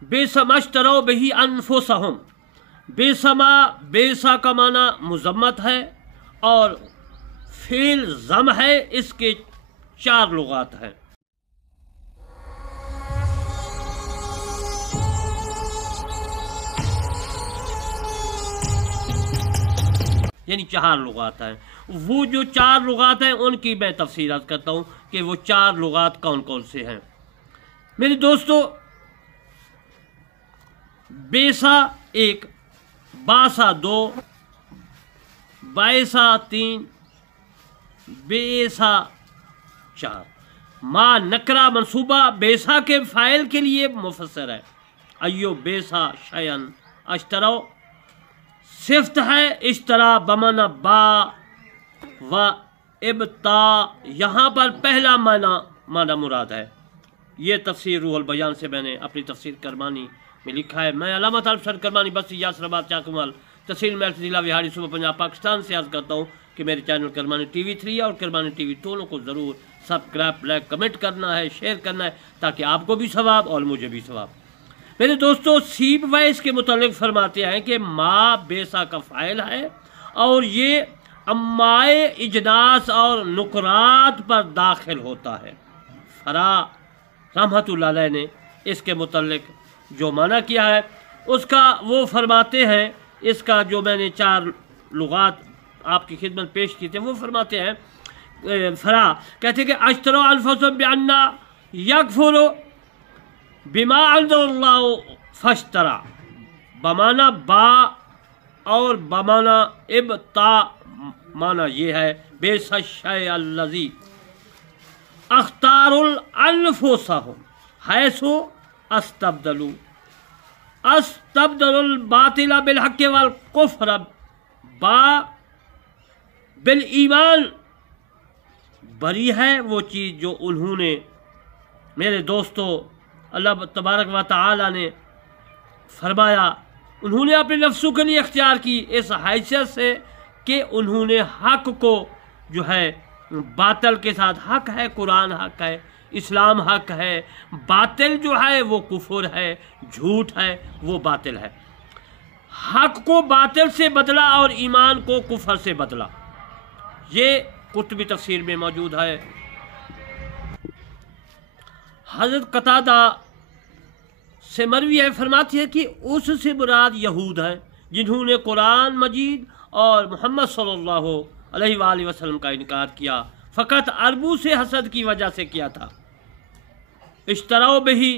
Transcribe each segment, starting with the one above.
बेसमाश्तरो बही अनफुसहुम। बेसमा बेसा का माना मुजम्मत है और फेल जम है, इसके 4 लुगात हैं। यानी 4 लुगात हैं। वो जो 4 लुगात हैं उनकी मैं तफसीलात करता हूँ कि वो 4 लुगात कौन कौन से हैं। मेरे दोस्तों, बेसा 1, बासा 2, बायसा 3, बेसा 4। माँ नकरा मनसूबा बेसा के फ़ाइल के लिए मुफस्सर है। अयो बेसा शयन अश्तरो। सिफ्त है इश्तरा बमाना बा व इब्ता। यहाँ पर पहला माना मुराद है। ये तफसीर रूहुल बयान से मैंने अपनी तफसीर करमानी में लिखा है। मैं अल्लामा तालिब करमानी बस्ती यासराबाद चाकुमाल तहसील महल जिला विहारी सूबा पंजाब पाकिस्तान से अर्ज़ करता हूँ कि मेरे चैनल करमानी TV 3 और करमानी TV दोनों को ज़रूर सब्सक्राइब, लाइक, कमेंट करना है, शेयर करना है, ताकि आपको भी सवाब और मुझे भी सवाब। मेरे दोस्तों, सीब वाइस के मुतालिक फरमाते हैं कि माँ बेसा का फ़ाइल है और ये अम्माए इजनास और नुकरात पर दाखिल होता है। फरा रहमतुल्लाह अलैह ने इसके मुतालिक जो माना किया है उसका वो फरमाते हैं, इसका जो मैंने 4 लुगात आपकी खिदमत पेश की थे वो फरमाते हैं। फरा कहते हैं कि अश्तरो अनफुसहुम बिअन्ना यकफुरु बिमा अंज़लल्लाहु फश्तरा। बमाना बा और बमाना इब्ता माना ये है बेसशय अल्लज़ी अख्तारुल अनफुसहुम हैसु अस्तब्दलुल बातिला बिल हक़्क़ि वल कुफ्र बा बिल ईमान। बरी है वो चीज़ जो उन्होंने, मेरे दोस्तों, अल्लाह तबारक व तआला ने फरमाया, उन्होंने अपने नफ्सों के लिए इख्तियार की इस हैसियत से कि उन्होंने हक़ को जो है बातिल के साथ, हक़ है कुरान, हक़ है इस्लाम, हक़ है, बातिल जो है वो कुफर है, झूठ है, वो बातिल है। हक़ को बातिल से बदला और ईमान को कुफर से बदला। ये कुतुबी तफसीर में मौजूद है। हज़रत कतादा से मरवी है, फरमाती है कि उससे मुराद यहूद हैं जिन्होंने कुरान मजीद और मोहम्मद सल्लल्लाहु अलैहि वसल्लम का इनकार किया, फ़कत अरबों से हसद की वजह से किया था। इश्तरा बही,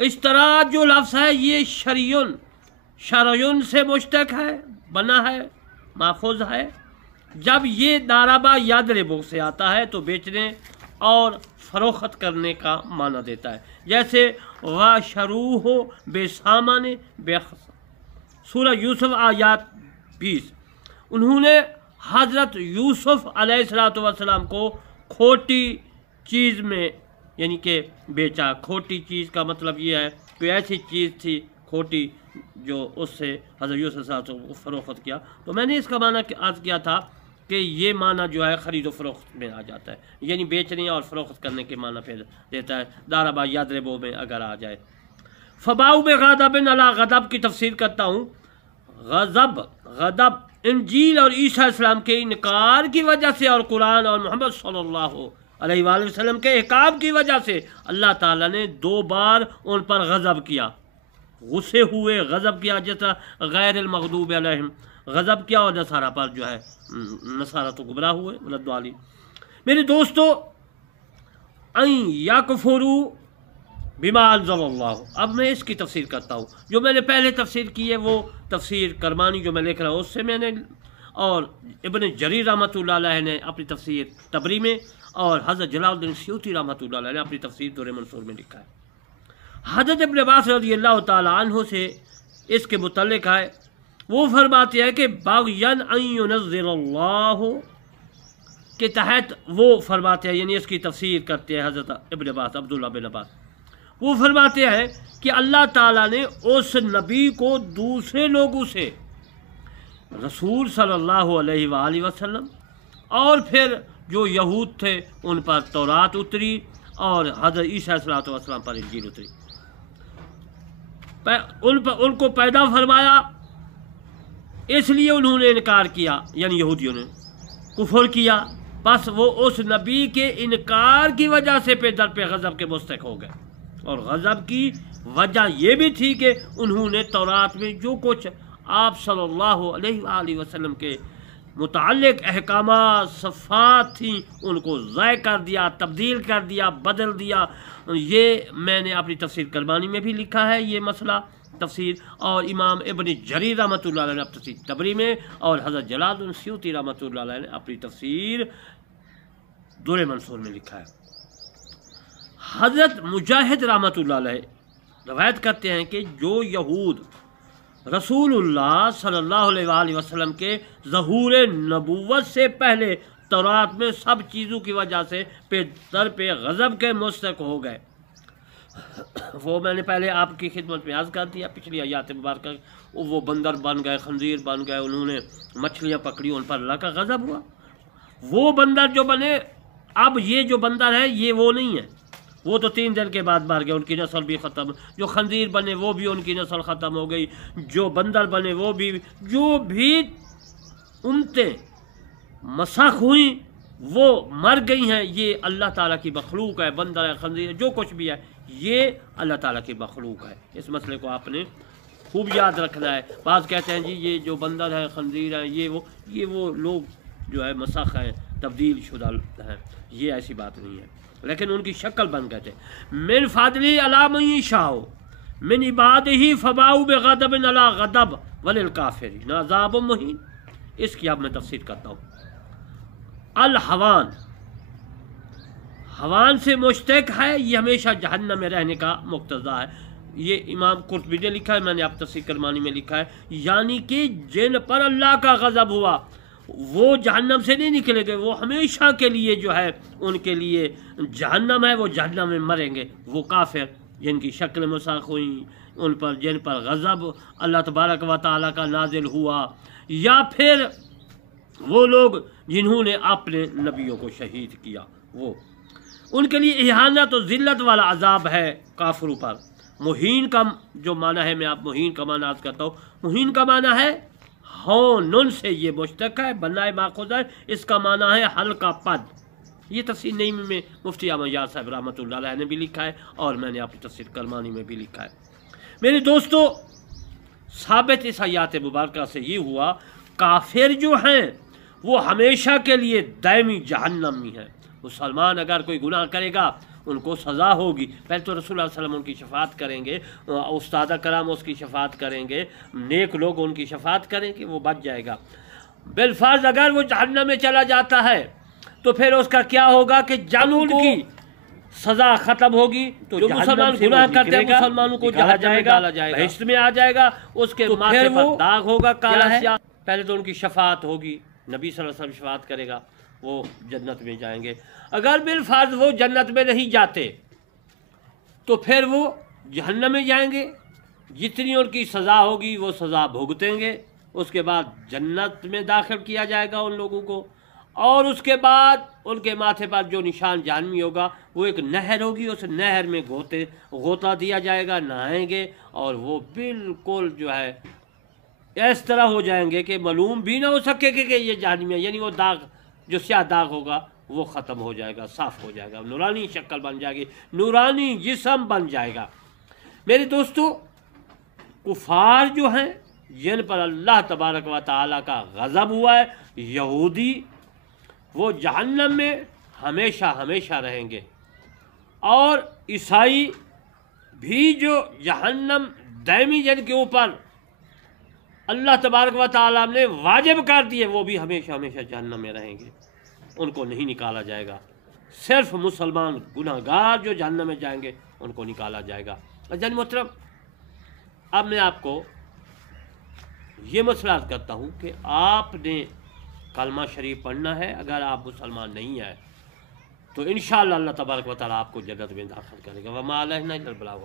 इश्तरा जो लफ्ज़ है ये शरयुन से मुश्तक है, बना है, माखूज़ है। जब ये दाराबा यादरिबु से आता है तो बेचने और फ़रोख्त करने का माना देता है। जैसे व शरू हो बेसामान बेखस, सूरह यूसुफ आयत 20। उन्होंने हज़रत यूसुफ अलैहिस्सलाम को खोटी चीज़ में यानी कि बेचा। खोटी चीज़ का मतलब ये है कोई ऐसी चीज़ थी खोटी जो उससे हज़रत यूसुफ को फ़रोख्त किया। तो मैंने इसका माना अर्ज़ किया था कि ये माना जो है ख़रीदो फ़रोख्त में आ जाता है, यानी बेचने और फ़रोख्त करने के माना फिर देता है। दाराबा यादरिबु में अगर आ जाए। फ़बाउ में ग़ज़बिन अला ग़ज़ब की तफसीर करता हूँ। ग़ज़ब इंजील और ईसा इस्लाम के इनकार की वजह से और कुरान और मोहम्मद सल्लल्लाहु अलैहि वसल्लम के इक़ाब की वजह से अल्लाह ताला ने 2 बार उन पर ग़ज़ब किया, गुस्से हुए, ग़ज़ब किया। जैसा गैरिल मग़दूब अलैहिम ग़ज़ब किया और नसारा पर जो है, नसारा तो गुमराह हुए, वलद्दालिन। मेरे दोस्तों, अन यकफुरू बिमा अंज़लल्लाहु। अब मैं इसकी तफसीर करता हूँ। जो मैंने पहले तफसीर की है वो तफसीर करमानी जो मैं लिख रहा हूँ उससे मैंने, और इब्न जरीर रहमतुल्लाह अलैह ने अपनी तफसीर तबरी में, और हज़रत जलालुद्दीन सयूती रहमतुल्लाह अलैह ने अपनी तफसीर दुर्र मंसूर में लिखा है। हज़रत इब्न अब्बास रज़ियल्लाहु ताला अन्हु से इसके मुतल्लिक़ है, वो फरमाते हैं कि बाग़यन अन युनज़्ज़िलल्लाहु के तहत वो फरमाते हैं, यानी इसकी तफसीर करते हैं हज़रत इब्न अब्बास, अब्दुल्लाह बिन अब्बास। वो फरमाते हैं कि अल्लाह ताला ने उस नबी को दूसरे लोगों से, रसूल सल्लल्लाहु अलैहि वसल्लम और फिर जो यहूद थे उन पर तौरात उतरी और हज़रत ईसा अलैहिस्सलाम पर इंजील उतरी। उनको पैदा फरमाया, इसलिए उन्होंने इनकार किया, यानी यहूदियों ने कुफर किया। बस वो उस नबी के इनकार की वजह से पे दर पे गज़ब के मुस्तहिक़ हो गए। और गज़ब की वजह ये भी थी कि उन्होंने तौरात में जो कुछ आप सल्लल्लाहु अलैहि वसल्लम के मुताल्लिक़ अहकामात सफ़ात थी उनको ज़ाय कर दिया, तब्दील कर दिया, बदल दिया। ये मैंने अपनी तफसीर करमानी में भी लिखा है ये मसला तफसीर, और इमाम इब्न जरीर रहमतुल्लाह अलैह ने अपनी तफसीर तबरी में, और हज़रत जलालुद्दीन स्यूती रहमतुल्लाह अलैह ने अपनी तफसीर दुर्र मंसूर में लिखा है। हज़रत मुजाहिद रहमतुल्लाह अलैह रवायत करते हैं कि जो यहूद रसूलुल्लाह सल्लल्लाहु अलैहि वसल्लम के ज़हूर नबुव्वत से पहले तौरात में सब चीज़ों की वजह से पे दर पे गज़ब के मुस्तहिक़ हो गए, वो मैंने पहले आपकी खिदमत में अर्ज़ कर दिया पिछली आयत मुबारक। वो बंदर बन गए, खंजीर बन गए, उन्होंने मछलियाँ पकड़ी, उन पर अल्लाह का गज़ब हुआ। वो बंदर जो बने, अब ये जो बंदर है ये वो नहीं है, वो तो 3 दिन के बाद मर गए, उनकी नस्ल भी ख़त्म। जो खंजीर बने वो भी उनकी नस्ल ख़त्म हो गई, जो बंदर बने वो भी, जो भी उम्मतें मसाख हुई वो मर गई हैं। ये अल्लाह ताला की मखलूक है, बंदर है, खंजीर है, जो कुछ भी है ये अल्लाह ताला की मखलूक है। इस मसले को आपने खूब याद रखना है। बाज़ कहते हैं जी ये जो बंदर है, खंजीर है, ये वो लोग जो है मसाख हैं, तब्दील शुदा हैं, ये ऐसी बात नहीं है, लेकिन उनकी शक्ल बन गए थे। मिन फादली अला मन शाओ मिन इबादिही फबाउ बिगदबिन अला गदब वलिल काफिरीन अज़ाबुम मुहीन। इसकी अब मैं तफसीर करता हूँ। अल हवान, हवान से मुश्तक है, ये हमेशा जहन्नम में रहने का मुक्तज़ा है। ये इमाम कुर्तुबी ने लिखा है, मैंने आप तफसीर करमानी में लिखा है, यानी कि जिन पर अल्लाह का गज़ब हुआ वो जहन्नम से नहीं निकलेंगे, वो हमेशा के लिए जो है उनके लिए जहन्नम है, वो जहन्नम में मरेंगे। वो काफिर जिनकी शक्ल मुसाख हुई, उन पर जिन पर गज़ब अल्लाह तबारक व तआला का नाजिल हुआ, या फिर वो लोग जिन्होंने अपने नबियों को शहीद किया, वो उनके लिए इहानत और ज़िल्लत वाला अजाब है काफिरों पर। मुहीन का जो माना है, मैं आप मुहीन का माना आज करता हूँ। मुहीन का माना है हाँ नुन से ये मुश्तक है, बनाए माखुज़ है, इसका माना है हल्का पद। ये तफसीर नईम में मुफ्ती अहमद यार साहब रहमतुल्लाह अलैह ने भी लिखा है, और मैंने अपनी तफसीर करमानी में भी लिखा है। मेरे दोस्तों, साबित इस आयत मुबारक से ये हुआ, काफिर जो हैं वो हमेशा के लिए दायमी जहन्नमी है। मुसलमान अगर कोई गुनाह करेगा उनको सज़ा होगी। पहले तो रसूलुल्लाह सल्लल्लाहु अलैहि वसल्लम उनकी शफ़ात करेंगे, उस्ताद कराम उसकी शफ़ात करेंगे, नेक लोग उनकी शफ़ात करेंगे, वो बच जाएगा। बिलफर्ज अगर वो जहन्नम में चला जाता है तो फिर उसका क्या होगा कि जानून की सज़ा ख़त्म होगी। तो जो मुसलमान गुनाह करते हैं मुसलमानों को जहन्नम में डाला जाएगा, बहिश्त में आ जाएगा, उसके माथे पर दाग होगा काला स्याह। पहले तो उनकी शफ़ात होगी, नबी सल्लल्लाहु अलैहि वसल्लम शफ़ात करेगा, वो जन्नत में जाएंगे। अगर बिलफर्ज वो जन्नत में नहीं जाते तो फिर वो जहन्नम में जाएंगे। जितनी उनकी सज़ा होगी वो सज़ा भुगतेंगे, उसके बाद जन्नत में दाखिल किया जाएगा उन लोगों को, और उसके बाद उनके माथे पर जो निशान जहन्नमी होगा वो एक नहर होगी, उस नहर में गोता दिया जाएगा, नहाएंगे, और वो बिल्कुल जो है इस तरह हो जाएंगे कि मालूम भी ना हो सके कि ये जहन्नमी है। यानी वो दाग जो स्याह दाग होगा वो ख़त्म हो जाएगा, साफ़ हो जाएगा, नूरानी शक्ल बन जाएगी, नूरानी जिस्म बन जाएगा। मेरे दोस्तों, कुफार जो हैं जिन पर अल्लाह तबारक व तआला का गज़ब हुआ है, यहूदी, वो जहन्नम में हमेशा हमेशा रहेंगे, और ईसाई भी जो जहन्नम दायमी जिनके ऊपर अल्लाह तबारक व तआला ने वाजिब कर दिए वो भी हमेशा हमेशा जहन्नम में रहेंगे, उनको नहीं निकाला जाएगा। सिर्फ मुसलमान गुनाहगार जो जहन्नम में जाएंगे उनको निकाला जाएगा। अज़ीज़ मोहतरम, अब मैं आपको ये मसला करता हूँ कि आपने कलमा शरीफ पढ़ना है। अगर आप मुसलमान नहीं हैं तो इंशाअल्लाह अल्लाह तबारक व तआला आपको जन्नत में दाखिल करेगा। वमा अलैना इल्लल बलाग।